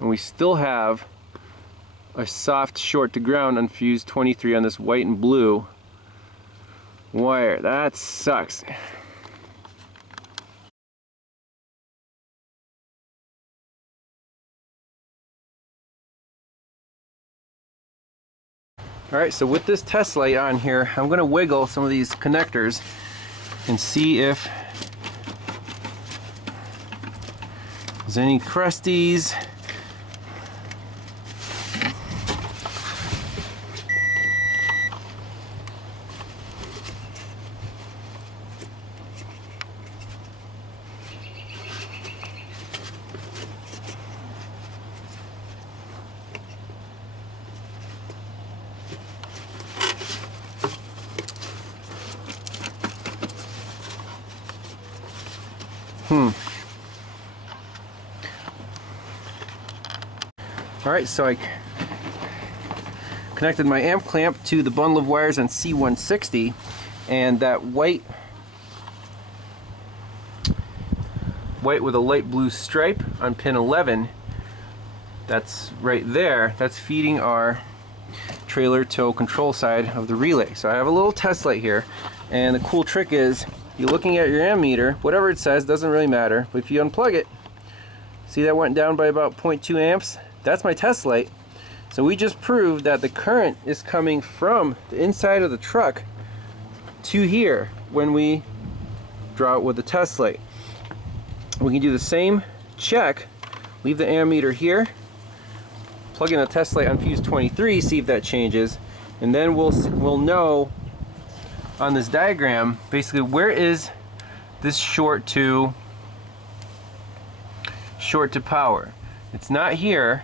And we still have a soft short to ground on fuse 23 on this white and blue wire. That sucks. Alright, so with this test light on here, I'm going to wiggle some of these connectors and see if there's any crusties. Alright, so I connected my amp clamp to the bundle of wires on C160, and that white with a light blue stripe on pin 11, that's right there, that's feeding our trailer tow control side of the relay. So I have a little test light here, and the cool trick is you're looking at your ammeter, whatever it says doesn't really matter, but if you unplug it, see that went down by about 0.2 amps? That's my test light. So we just proved that the current is coming from the inside of the truck to here when we draw it with the test light. We can do the same check, leave the ammeter here, plug in a test light on fuse 23, see if that changes, and then we'll know on this diagram basically where is this short to power. It's not here.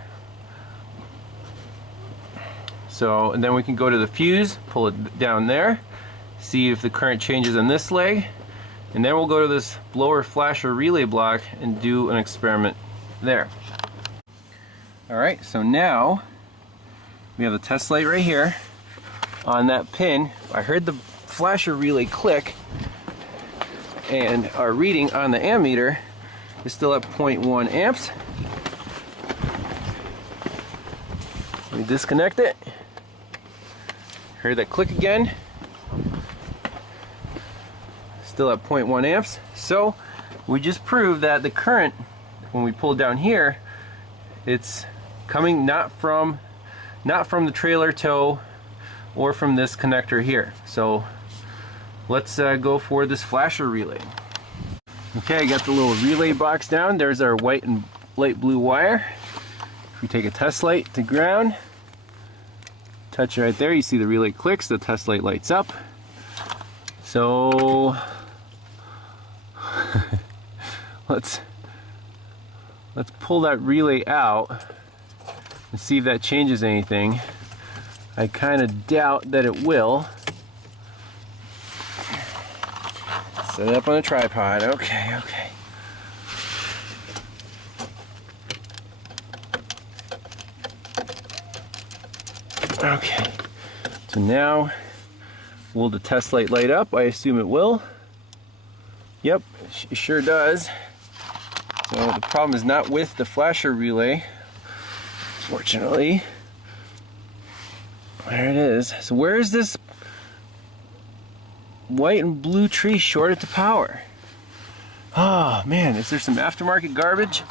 So, and then we can go to the fuse, pull it down there, see if the current changes on this leg, and then we'll go to this blower flasher relay block and do an experiment there. Alright, so now we have the test light right here on that pin. I heard the flasher relay click, and our reading on the ammeter is still at 0.1 amps. Let me disconnect it. Heard that click again. Still at 0.1 amps. So we just proved that the current, when we pull down here, it's coming not from the trailer tow or from this connector here. So let's go for this flasher relay. Okay, I got the little relay box down. There's our white and light blue wire. If we take a test light to ground, touch it right there, you see the relay clicks, the test light lights up. So let's pull that relay out and see if that changes anything. I kind of doubt that it will. Set it up on a tripod. Okay. Okay, so now will the test light light up? I assume it will. Yep, it sure does. So the problem is not with the flasher relay, fortunately. There it is. So where is this white and blue tree shorted to power? Oh man, is there some aftermarket garbage?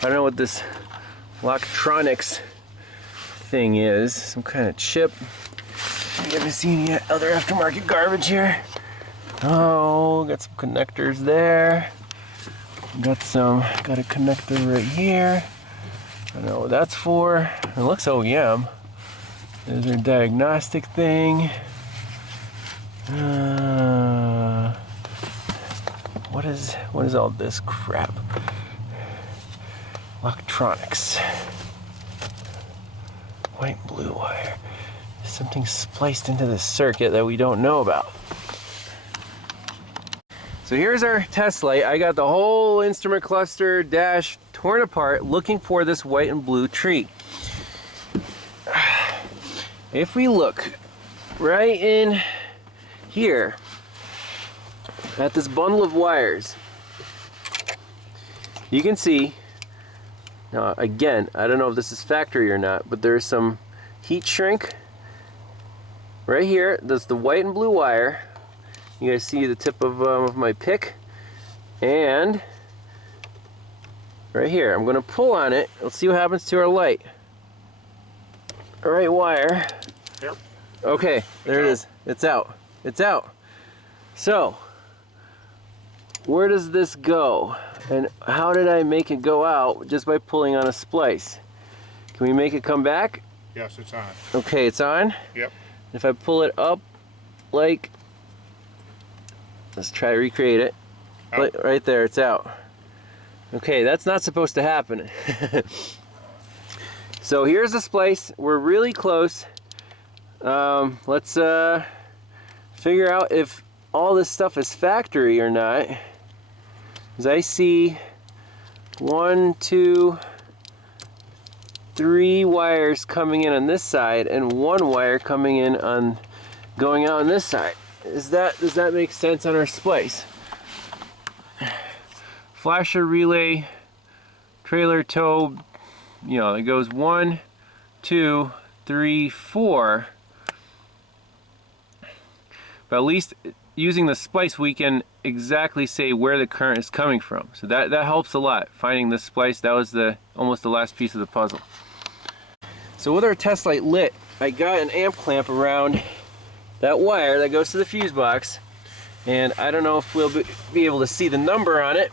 I don't know what this electronics thing is. Some kind of chip. You haven't seen any other aftermarket garbage here? Oh, got some connectors there. Got a connector right here. I don't know what that's for. It looks OEM. There's our diagnostic thing. What is all this crap? Electronics. White and blue wire. There's something spliced into this circuit that we don't know about. So here's our test light. I got the whole instrument cluster dash torn apart looking for this white and blue tree. If we look right in here at this bundle of wires, you can see Now again, I don't know if this is factory or not, but there's some heat shrink right here. That's the white and blue wire. You guys see the tip of my pick, and right here, I'm going to pull on it. Let's see what happens to our light. All right, wire. Yep. Okay, there it is. It's out. It's out. So, where does this go? And how did I make it go out? Just by pulling on a splice. Can we make it come back? Yes, it's on. Okay, it's on. Yep. If I pull it up like, let's try to recreate it. Like, right there, it's out. Okay, that's not supposed to happen. So here's the splice. We're really close. Let's figure out if all this stuff is factory or not. As I see 1, 2, 3 wires coming in on this side and 1 wire coming in on going out on this side. Does that make sense on our splice? Flasher, relay, trailer, tow, you know, it goes 1, 2, 3, 4. But at least using the splice, we can exactly say where the current is coming from. So that helps a lot. Finding the splice, that was almost the last piece of the puzzle. So with our test light lit, I got an amp clamp around that wire that goes to the fuse box, and I don't know if we'll be able to see the number on it.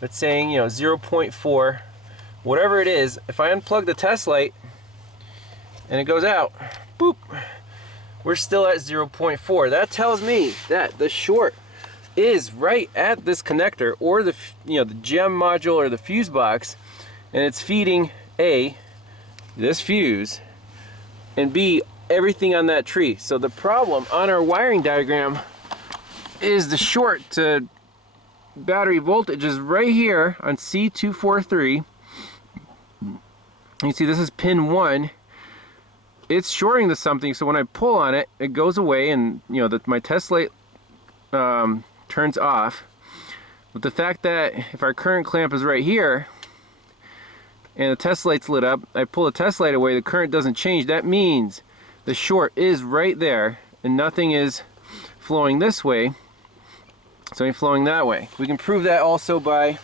It's saying, you know, 0.4, whatever it is. If I unplug the test light and it goes out, boop, we're still at 0.4. That tells me that the short is right at this connector, or the gem module or the fuse box, and it's feeding A, this fuse, and B, everything on that tree. So the problem on our wiring diagram is the short to battery voltage is right here on C243. You see this is pin 1. It's shorting to something, so when I pull on it, it goes away, and you know my test light turns off. But the fact that if our current clamp is right here and the test light's lit up, I pull the test light away, the current doesn't change. That means the short is right there and nothing is flowing this way, so I'm flowing that way. We can prove that also by,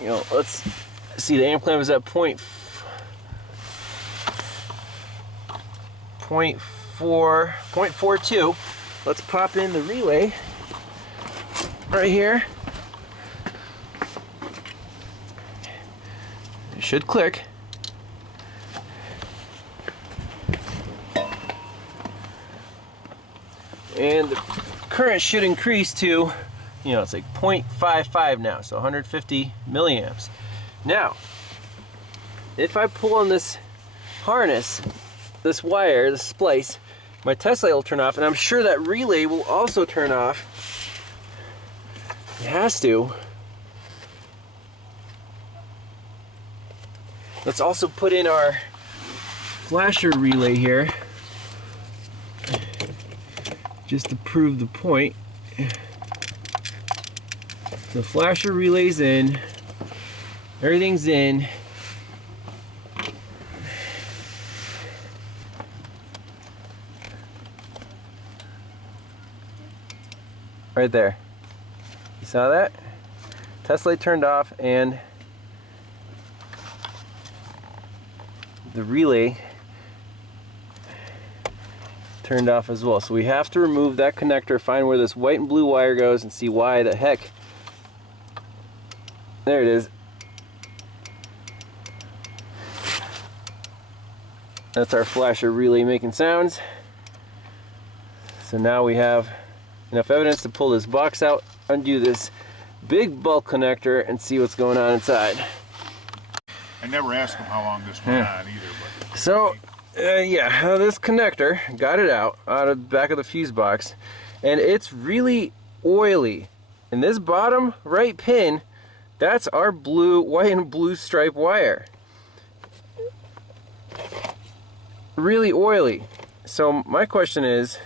you know, let's see, the amp clamp is at 0.42. Let's pop in the relay right here. It should click. And the current should increase to, you know, it's like 0.55 now, so 150 milliamps. Now, if I pull on this harness, this wire, the splice, my test light will turn off, and I'm sure that relay will also turn off. It has to. Let's also put in our flasher relay here, just to prove the point. The flasher relay's in, everything's in. Right there. You saw that? Test light turned off and the relay turned off as well. So we have to remove that connector, find where this white and blue wire goes, and see why the heck. There it is. That's our flasher relay making sounds. So now we have enough evidence to pull this box out, undo this big bulk connector, and see what's going on inside. I never asked him how long this went on either. But so, yeah, this connector, got it out of the back of the fuse box, and it's really oily. And this bottom right pin, that's our white and blue stripe wire. Really oily. So my question is,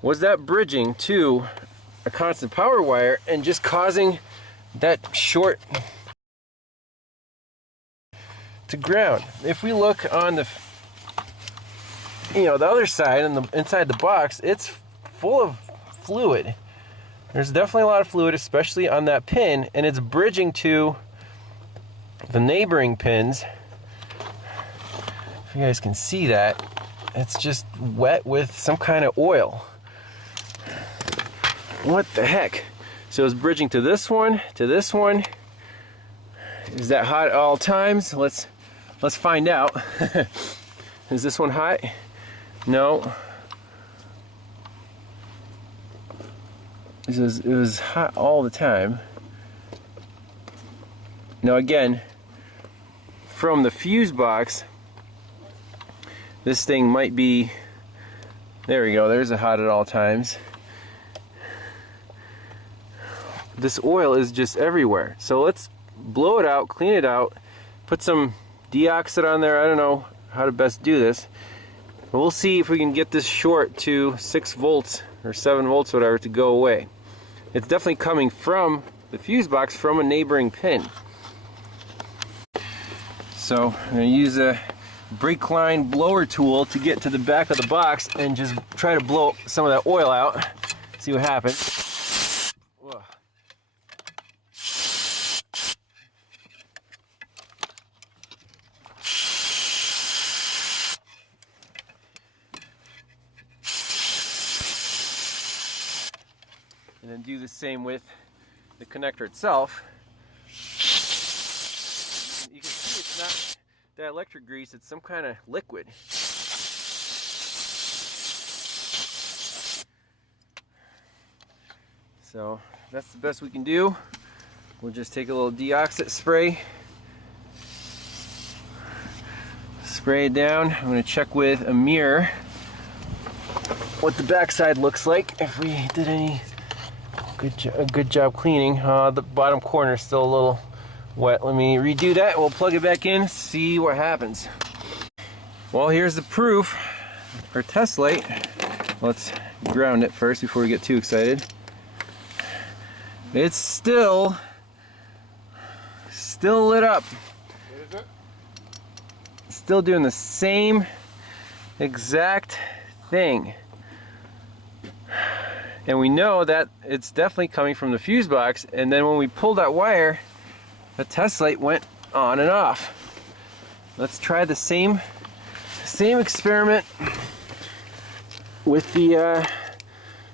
was that bridging to a constant power wire and just causing that short to ground. If we look on the, the other side and the inside the box, it's full of fluid. There's definitely a lot of fluid, especially on that pin, and it's bridging to the neighboring pins. If you guys can see that, it's just wet with some kind of oil. What the heck? So it's bridging to this one, to this one. Is that hot at all times? Let's find out. Is this one hot? No. It was hot all the time. Now again, from the fuse box, this thing might be, there we go, there's a hot at all times. This oil is just everywhere. So let's blow it out, clean it out, put some deoxit on there. I don't know how to best do this. But we'll see if we can get this short to 6 volts or 7 volts, whatever, to go away. It's definitely coming from the fuse box from a neighboring pin. So I'm going to use a brake line blower tool to get to the back of the box and just try to blow some of that oil out. See what happens. Whoa. And then do the same with the connector itself. You can see it's not that electric grease, it's some kind of liquid. So that's the best we can do. We'll just take a little deoxit spray, spray it down. I'm going to check with a mirror what the backside looks like if we did any good job cleaning. The bottom corner is still a little wet. Let me redo that. We'll plug it back in, see what happens. Well, here's the proof. Our test light. Let's ground it first before we get too excited. It's still lit up. What is it? Still doing the same exact thing. And we know that it's definitely coming from the fuse box, and then when we pulled that wire, the test light went on and off. Let's try the same experiment with the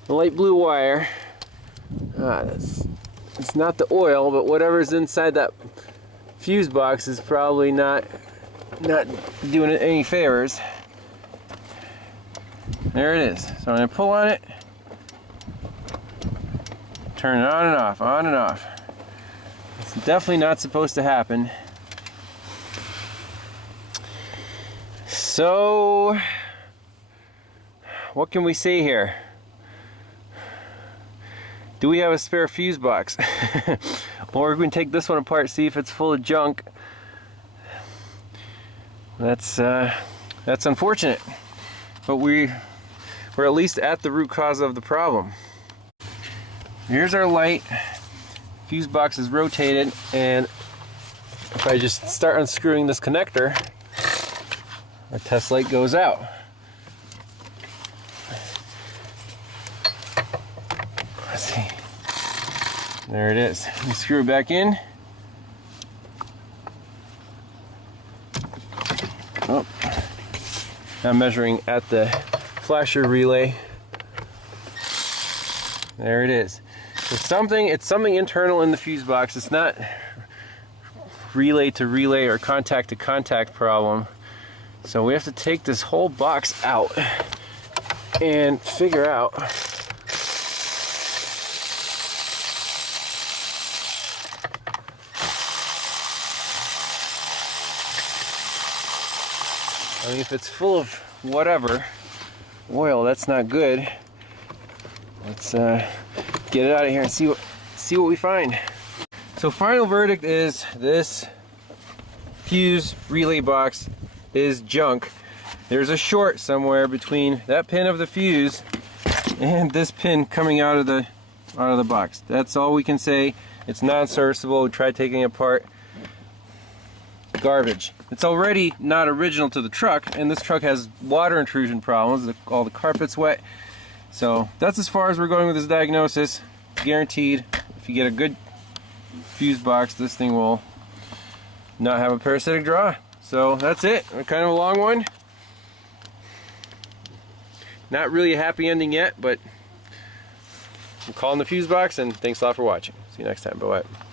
light blue wire. It's not the oil, but whatever's inside that fuse box is probably not doing it any favors. There it is. So I'm going to pull on it. Turn it on and off, on and off. It's definitely not supposed to happen. So, what can we say here? Do we have a spare fuse box? Or we can take this one apart, see if it's full of junk. That's unfortunate. But we're at least at the root cause of the problem. Here's our light. Fuse box is rotated, and if I just start unscrewing this connector, our test light goes out. Let's see. There it is. We screw it back in. Oh. I'm measuring at the flasher relay. There it is. It's something internal in the fuse box. It's not relay to relay or contact to contact problem. So we have to take this whole box out and figure out if it's full of whatever oil, that's not good. Let's get it out of here and see what we find. So final verdict is this fuse relay box is junk. There's a short somewhere between that pin of the fuse and this pin coming out of the box. That's all we can say. It's non-serviceable. We tried taking it apart. garbage. It's already not original to the truck, and this truck has water intrusion problems. All the carpet's wet. So that's as far as we're going with this diagnosis. Guaranteed, if you get a good fuse box, this thing will not have a parasitic draw. So that's it. Kind of a long one. Not really a happy ending yet, but I'm calling the fuse box, and thanks a lot for watching. See you next time. Bye-bye.